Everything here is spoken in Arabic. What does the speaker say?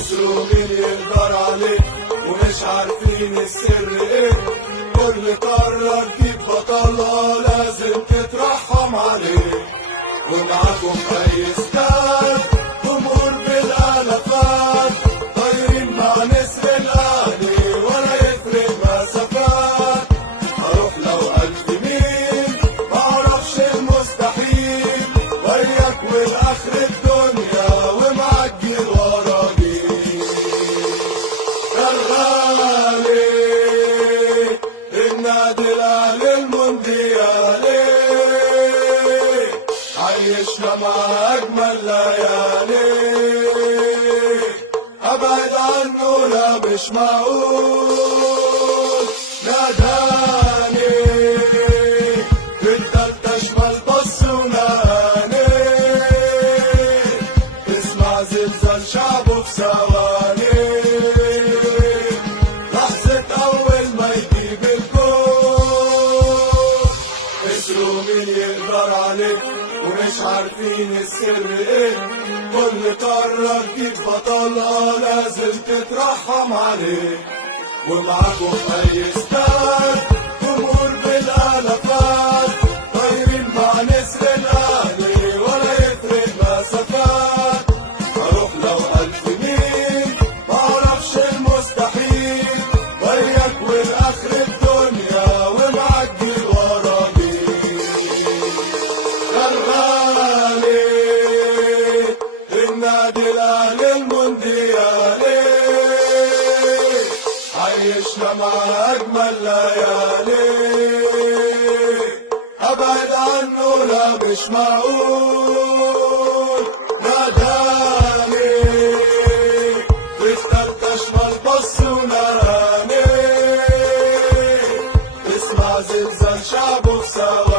خسروا مين يقدر عليك ومش عارفين السر ايه. كل قرار فيك بطلها لازم تترحم عليه. ومعاكم اي استاد جمهور بالالافات طايرين مع نسر الاهلي ولا يفرق مسافات. اروح لو 1000 ميل معرفش المستحيل وياك والاخر الدنيا ومعجل ورا جيل. الغالي النادي الاهلي المونديالي عيشنا مع اجمل ليالي. ابعد عنه لا مش معقول. ناداني في التالتة شمال بص وناني اسمع زلزال شعبه في ثواني. لحظة أول ما يجيب الجول خسروا مين يقدر عليك ومش عارفين السر ايه. كل قارة تجيب بطلها لازم تترحم عليه. ومعاكم اي استاد جمهور بالالافات طايرين مع نسر الاهلي ولا يفرق مسافات. اروح لو 1000 ميل معرفش المستحيل وياك والاخر الدنيا ومعجل ورا جيل. الغالي النادي الاهلي المونديالي عيشنا مع اجمل ليالي. ابعد عنه لا مش معقول. ناداني في التالتة شمال بص وناني اسمع زلزال شعبه في ثواني.